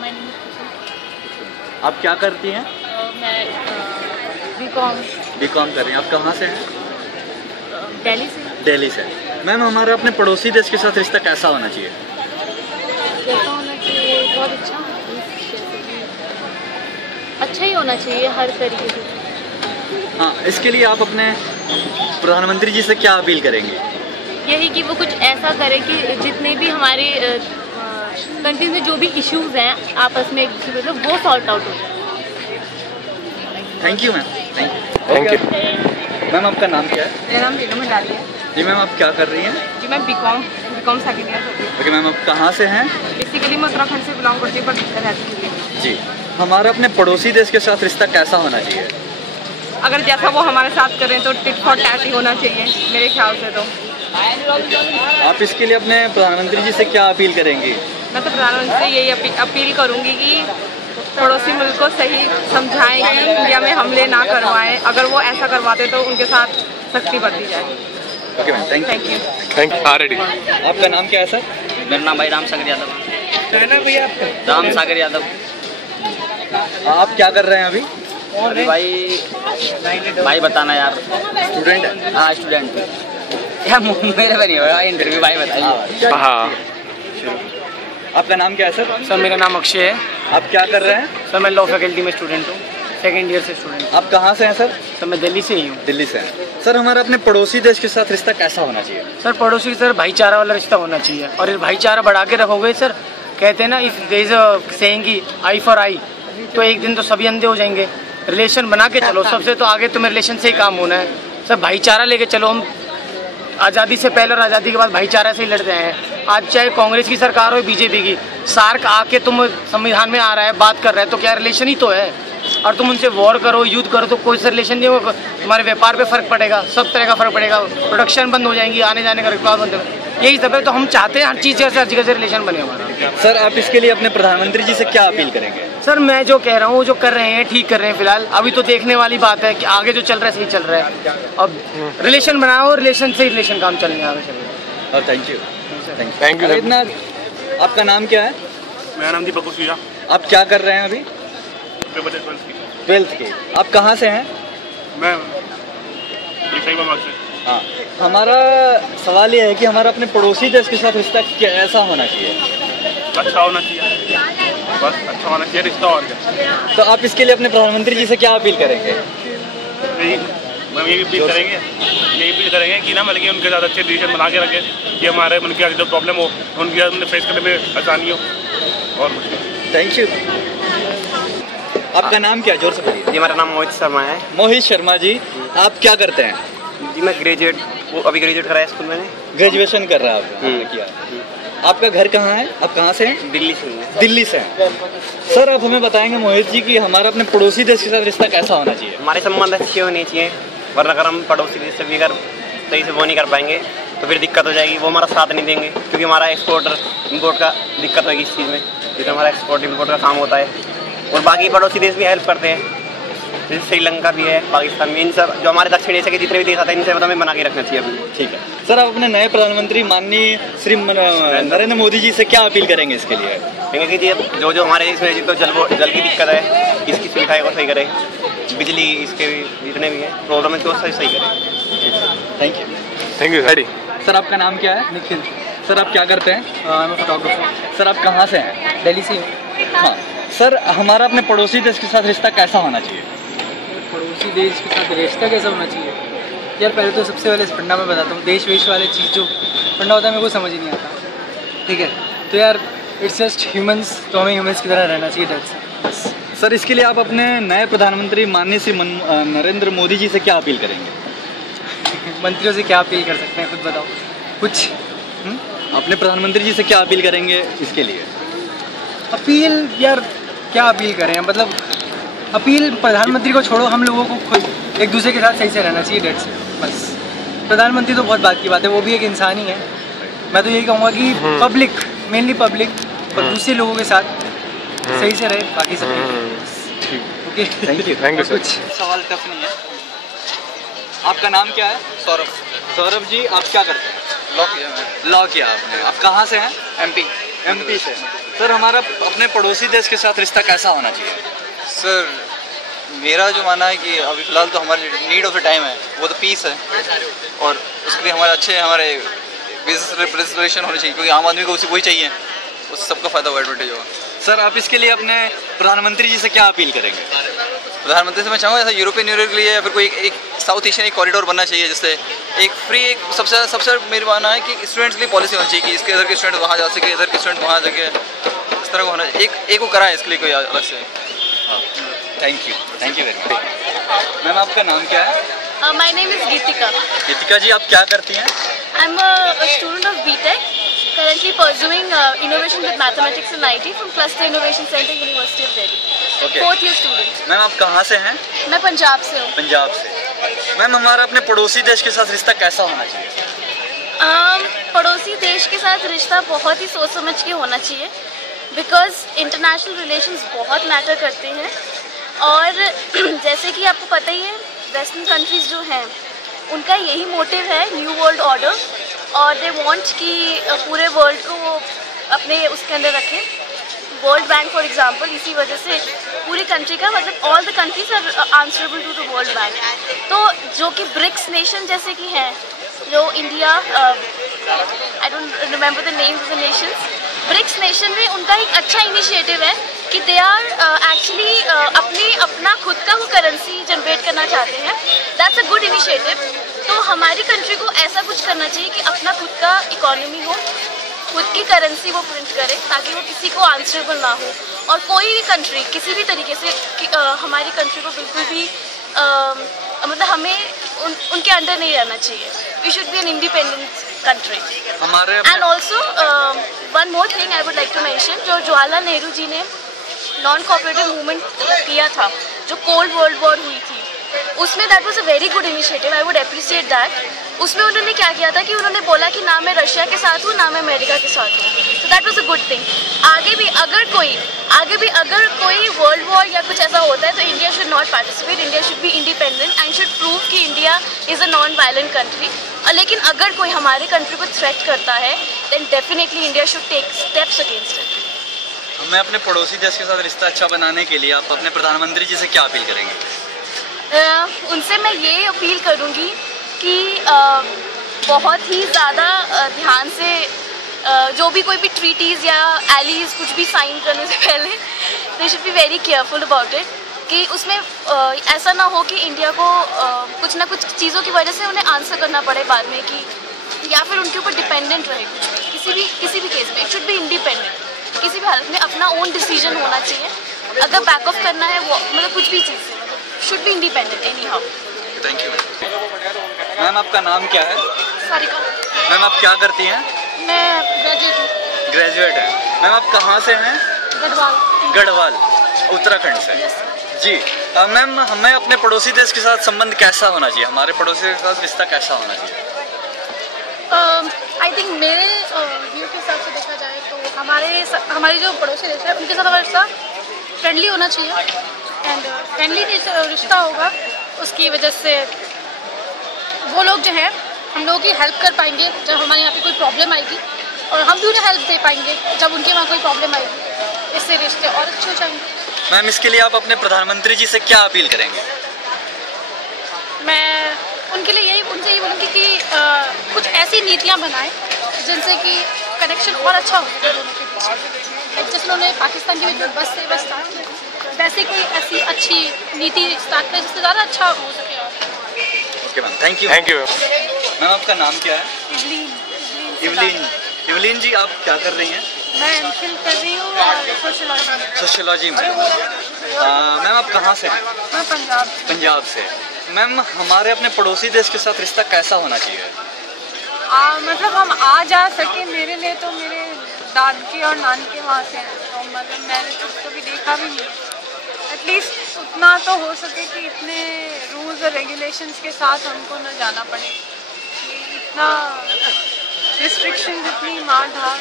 My name is. आप क्या करती हैं? मैं बीकॉम कर रही हैं। आप कहाँ से हैं? दिल्ली से। से। मैम, हमारा अपने पड़ोसी देश के साथ रिश्ता कैसा होना चाहिए? कैसा होना चाहिए? बहुत अच्छा, अच्छा ही होना चाहिए हर तरीके से। हाँ, इसके लिए आप अपने प्रधानमंत्री जी से क्या अपील करेंगे? यही कि वो कुछ ऐसा करे कि जितने भी हमारे कंट्री में जो भी इश्यूज हैं आपस में एक दूसरे को वो सॉर्ट आउट हो जाए। Thank you ma'am. Thank you. Ma'am, आपका नाम क्या है? मेरा नाम रीना भंडारी है। जी मैम, आप क्या कर रही हैं? जी मैं बीकॉम सेकेंड ईयर करती हूँ। ओके मैम, आप कहाँ से हैं? बेसिकली मैं उत्तराखंड से बिलोंग करती हूँ पर रहती हूँ। जी, हमारा अपने पड़ोसी देश के साथ रिश्ता कैसा होना चाहिए? अगर जैसा वो हमारे साथ करें तो टिट फॉर टैट ही होना चाहिए मेरे ख्याल से। तो आप इसके लिए अपने प्रधानमंत्री जी से क्या अपील करेंगी? मैं तो प्रधानमंत्री से यही अपील करूँगी कि पड़ोसी मुल्क को सही समझाएं कि इंडिया में हमले ना करवाएं। अगर वो ऐसा करवाते तो उनके साथ सख्ती बरती जाए। Okay ma'am, thank you. Thank you. Ready. आपका नाम क्या है सर? मेरा नाम भाई राम सागर यादव है। भैया, राम सागर यादव। आप क्या कर रहे हैं अभी? अभी भाई बताना यार। स्टूडेंट है? हाँ, स्टूडेंट। क्या मेरे पे नहीं होगा इंटरव्यू, भाई बताइए। हाँ। आपका नाम क्या है सर? सर मेरा नाम अक्षय है। आप क्या कर रहे हैं? सर मैं लॉ फैकल्टी में स्टूडेंट हूँ, सेकेंड ईयर से स्टूडेंट। आप कहाँ से हैं सर? सर मैं दिल्ली से ही हूँ। दिल्ली से हैं। सर, हमारा अपने पड़ोसी देश के साथ रिश्ता कैसा होना चाहिए? सर पड़ोसी सर भाईचारा वाला रिश्ता होना चाहिए, और इस भाईचारा बढ़ा के रखोगे सर। कहते हैं ना, इस देश सेइंग की आई फॉर आई, तो एक दिन तो सभी अंधे हो जाएंगे। रिलेशन बना के चलो, सबसे तो आगे तुम्हें रिलेशन से ही काम होना है। सर भाईचारा लेके चलो। हम आज़ादी से पहले और आज़ादी के बाद भाईचारा से ही लड़ते हैं। आज चाहे कांग्रेस की सरकार हो, बीजेपी की, सार्क आके तुम संविधान में आ रहा है, बात कर रहा है, तो क्या रिलेशन ही तो है। और तुम उनसे वॉर करो, युद्ध करो, तो कोई सा रिलेशन नहीं होगा। तुम्हारे व्यापार पे फर्क पड़ेगा, सब तरह का फर्क पड़ेगा। प्रोडक्शन बंद हो जाएंगी, आने जाने का रिकॉर्ड बंद होगा। यही सब है। तो हम चाहते हैं हर चीज़ हर जगह से रिलेशन बने हमारा। सर, आप इसके लिए अपने प्रधानमंत्री जी से क्या अपील करेंगे? सर मैं जो कह रहा हूँ, वो जो कर रहे हैं ठीक कर रहे हैं फिलहाल। अभी तो देखने वाली बात है कि आगे जो चल रहा है सही चल रहा है। अब रिलेशन बनाओ, रिलेशन से रिलेशन काम चलने आगे चलेगा। Thank you. Thank you. इतना, आपका नाम क्या है? मेरा नाम दीपक कुशवाहा। आप क्या कर रहे हैं अभी? 12th के। आप कहाँ से हैं? मैं हाँ, हमारा सवाल ये है कि हमारा अपने पड़ोसी देश के साथ रिश्ता कैसा होना चाहिए? अच्छा होना चाहिए, बस अच्छा होना चाहिए रिश्ता, और क्या। तो आप इसके लिए अपने प्रधानमंत्री जी से क्या अपील करेंगे? यही अपील करेंगे कि ना, मतलब कि उनके साथ अच्छे रिलेशन बना के रखें कि हमारे मन की जो प्रॉब्लम हो उनकी फेस करने में आसानी हो। और थैंक यू। आपका नाम क्या है? जोर से बोलिए। जी मेरा नाम मोहित शर्मा है। मोहित शर्मा जी, आप क्या करते हैं? जी मैं अभी ग्रेजुएट करा है स्कूल में। ग्रेजुएशन कर रहा है आपने किया। आपका घर कहाँ है? आप कहाँ से हैं? दिल्ली से हूँ। दिल्ली से हैं। सर, आप हमें बताएंगे मोहित जी कि हमारा अपने पड़ोसी देश के साथ रिश्ता कैसा होना चाहिए? हमारे संबंध अच्छे होने चाहिए, वरना अगर हम पड़ोसी देश से भी अगर सही से वो नहीं कर पाएंगे तो फिर दिक्कत हो जाएगी। वो हमारा साथ नहीं देंगे, क्योंकि हमारा एक्सपोर्ट इम्पोर्ट का दिक्कत होगी इस चीज़ में, क्योंकि हमारा एक्सपोर्ट इम्पोर्ट का काम होता है। और बाकी पड़ोसी देश भी हेल्प करते हैं, जैसे श्रीलंका भी है, पाकिस्तान में। इन सब जो हमारे दक्षिण एशिया के जितने भी देश आते हैं, इनसे मतलब हमें बना के रखना चाहिए अभी। ठीक है सर, आप अपने नए प्रधानमंत्री माननीय श्री नरेंद्र मोदी जी से क्या अपील करेंगे इसके लिए? कहेंगे कि जो हमारे देश में तो जल की दिक्कत है, इसकी सुविधाएं को सही करें, बिजली इसके जितने भी हैं प्रॉब्लम है तो सही करें। Thank you. Thank you. Ready. Sir, आपका नाम क्या है? निखिल। सर, आप क्या करते हैं? मैं फोटोग्राफर। सर, आप कहाँ से हैं? दिल्ली से हूँ। हाँ सर, हमारा अपने पड़ोसी देश के साथ रिश्ता कैसा होना चाहिए? पड़ोसी देश के साथ रिश्ता कैसा होना चाहिए? यार पहले तो सबसे पहले इस फंडा में बताता हूँ। देश वेश वाले चीज़ जो फंडा होता है मेरे को समझ ही नहीं आता, ठीक है? तो यार इट्स जस्ट ह्यूमंस, तो हमें ह्यूमंस की तरह रहना चाहिए, बस। सर, इसके लिए आप अपने नए प्रधानमंत्री माननीय श्री नरेंद्र मोदी जी से क्या अपील करेंगे? मंत्रियों से क्या अपील कर सकते हैं, खुद बताओ कुछ। अपने प्रधानमंत्री जी से क्या अपील करेंगे इसके लिए? अपील यार क्या अपील करें, मतलब अपील प्रधानमंत्री को छोड़ो, हम लोगों को खुद एक दूसरे के साथ सही से रहना चाहिए, डेट्स बस। प्रधानमंत्री तो बहुत बात की बात है, वो भी एक इंसान ही है। मैं तो यही कहूँगा कि पब्लिक, मेनली पब्लिक और दूसरे लोगों के साथ सही से रहे, बाकी सब okay. Thank you. Thank you sir. कुछ सवाल टफ नहीं है। आपका नाम क्या है? सौरभ। सौरभ जी, आप क्या करते हैं? लॉ किया मैंने। लॉ किया आपने। आप कहाँ से हैं? MP। MP से। सर हमारा अपने पड़ोसी देश के साथ रिश्ता कैसा होना चाहिए? सर मेरा जो मानना है कि अभी फ़िलहाल तो हमारे नीड ऑफ द टाइम है वो तो पीस है, और उसके लिए हमारे बिजनेस रिप्रेजेंटेशन होनी चाहिए, क्योंकि आम आदमी को वही चाहिए, उससे सबका फ़ायदा होगा, एडवांटेज होगा। सर आप इसके लिए अपने प्रधानमंत्री जी से क्या अपील करेंगे? प्रधानमंत्री से मैं चाहूँगा ऐसा यूरोपियन यूनियन के लिए या फिर कोई एक साउथ एशियन एक कॉरिडोर बनना चाहिए, जिससे एक फ्री एक सबसे मेरा मानना है कि स्टूडेंट्स के लिए पॉलिसी होनी चाहिए कि इसके इधर के स्टूडेंट वहाँ जा सके, इधर के स्टूडेंट वहाँ जा सके, इस तरह को होना चाहिए, एक वो कराए इसके लिए कोई अलग से। Thank you very much. Ma'am आपका नाम क्या है? माय नेम इज़ गीतिका। गीतिका जी आप क्या करती हैं? I am a student of BTech, currently pursuing innovation with mathematics and IT from Cluster Innovation Center, University of Delhi. Okay. 4th year student. Ma'am आप कहाँ से हैं? मैं पंजाब से हूँ। पंजाब से। मैम हमारा अपने पड़ोसी देश के साथ रिश्ता कैसा होना चाहिए? पड़ोसी देश के साथ रिश्ता बहुत ही सोच समझ के होना चाहिए, बिकॉज इंटरनेशनल रिलेशंस बहुत मैटर करते हैं। और जैसे कि आपको पता ही है, वेस्टर्न कंट्रीज़ जो हैं उनका यही मोटिव है न्यू वर्ल्ड ऑर्डर, और दे वांट कि पूरे वर्ल्ड को वो अपने उसके अंदर रखें। वर्ल्ड बैंक फॉर एग्जांपल इसी वजह से पूरी कंट्री का मतलब all the countries are answerable to the World Bank. तो जो कि ब्रिक्स नेशन जैसे कि हैं, जो India, I don't remember the names of the nations, BRICS nation में उनका एक अच्छा इनिशिएटिव है कि दे आर एक्चुअली अपना खुद का वो करेंसी जनरेट करना चाहते हैं। That's a good initiative. तो हमारी कंट्री को ऐसा कुछ करना चाहिए कि अपना खुद का इकोनॉमी हो, खुद की करेंसी वो प्रिंट करे, ताकि वो किसी को आंसरेबल ना हो, और कोई भी कंट्री किसी भी तरीके से हमारी कंट्री को बिल्कुल भी मतलब हमें उनके अंडर नहीं रहना चाहिए। We should be an independent country. And also one more thing I would like to mention, जो जवाहरलाल नेहरू जी ने नॉन कोऑपरेटिव मूवमेंट किया था, जो कोल्ड वर्ल्ड वॉर हुई थी, उसमें that was a very good initiative, I would appreciate that. उसमें उन्होंने क्या किया था कि उन्होंने बोला कि ना मैं रशिया के साथ हूँ ना मैं अमेरिका के साथ हूँ, तो that was a good thing. आगे भी अगर कोई वर्ल्ड वॉर या कुछ ऐसा होता है तो India should not participate, India should be independent and should prove कि India is a non violent country. लेकिन अगर कोई हमारे कंट्री को थ्रेट करता है then definitely India should take steps against it. हमें अपने पड़ोसी देश के साथ रिश्ता अच्छा बनाने के लिए आप अपने प्रधानमंत्री जी से क्या अपील करेंगे? उनसे मैं ये अपील करूँगी कि बहुत ही ज़्यादा ध्यान से जो भी कोई भी ट्रीटीज़ या एलीज कुछ भी साइन करने से पहले they should be very careful about it, कि उसमें ऐसा ना हो कि इंडिया को कुछ ना कुछ चीज़ों की वजह से उन्हें आंसर करना पड़े बाद में, कि या फिर उनके ऊपर डिपेंडेंट रहे किसी भी केस में। इट शुड बी इंडिपेंडेंट, किसी भी हालत में अपना ओन डिसीजन होना चाहिए। अगर बैक ऑफ करना है वो मतलब कुछ भी चीज़ से should be independent any how. Thank you. Ma'am आपका नाम क्या है? सारिका। मैम आप क्या करती हैं? मैं ग्रेजुएट हूँ। ग्रेजुएट हैं। मैम आप कहाँ से हैं? गढ़वाल उत्तराखंड से। जी मैम हमें अपने पड़ोसी देश के साथ संबंध कैसा होना चाहिए? हमारे पड़ोसी के साथ रिश्ता कैसा होना चाहिए? आई थिंक मेरे व्यू के हिसाब से देखा जाए तो हमारे जो पड़ोसी देश है उनके साथ हमारा रिश्ता फ्रेंडली होना चाहिए, एंड फ्रेंडली रिश्ता होगा उसकी वजह से वो लोग जो हैं हम लोगों की हेल्प कर पाएंगे जब हमारे यहाँ पे कोई प्रॉब्लम आएगी, और हम भी उन्हें हेल्प दे पाएंगे जब उनके वहाँ कोई प्रॉब्लम आएगी। इससे रिश्ते और अच्छे हो जाएंगे। मैम इसके लिए आप अपने प्रधानमंत्री जी से क्या अपील करेंगे? मैं उनके लिए उनसे यही बोलूँगी कि कुछ ऐसी नीतियाँ बनाएं जिनसे कि कनेक्शन और अच्छा हो सके दोनों के बीच। जैसे उन्होंने पाकिस्तान के बीच में बस सेवा स्टार्ट की, वैसे कोई ऐसी अच्छी नीति स्टार्ट करें जिससे ज़्यादा अच्छा हो सके। Okay ma'am, thank you. Ma'am आपका नाम क्या है? इवलीन जी आप क्या कर रही हैं? मैं एमफिल कर रही हूँ सोशियोलॉजी में। मैम आप कहाँ से हैं? मैं पंजाब से। मैम हमारे अपने पड़ोसी देश के साथ रिश्ता कैसा होना चाहिए? मतलब हम आ जा सके, मेरे लिए तो मेरे दादी और नानी के वहाँ से हैं, तो मतलब मैंने तो कभी देखा भी नहीं। एटलीस्ट उतना तो हो सके कि इतने रूल्स और रेगुलेशंस के साथ हमको न जाना पड़े, इतना रिस्ट्रिक्शन इतनी मार धार।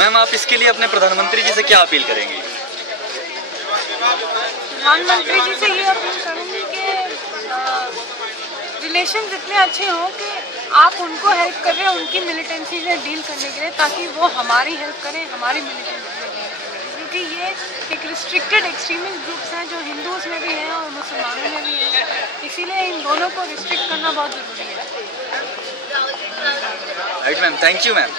मैम आप इसके लिए अपने प्रधानमंत्री जी से क्या अपील करेंगी? प्रधानमंत्री जी से ये अपील करूँगी कि रिलेशंस इतने अच्छे हों कि आप उनको हेल्प कर रहे हैं उनकी मिलिटेंसी से डील करने के लिए, ताकि वो हमारी हेल्प करें हमारी मिलिटेंसी से। क्योंकि ये एक रिस्ट्रिक्टेड एक्सट्रीमिस्ट ग्रुप्स हैं जो हिंदूज़ में भी हैं और मुसलमानों में भी हैं, इसीलिए इन दोनों को रिस्ट्रिक्ट करना बहुत ज़रूरी है। Right ma'am, thank you ma'am.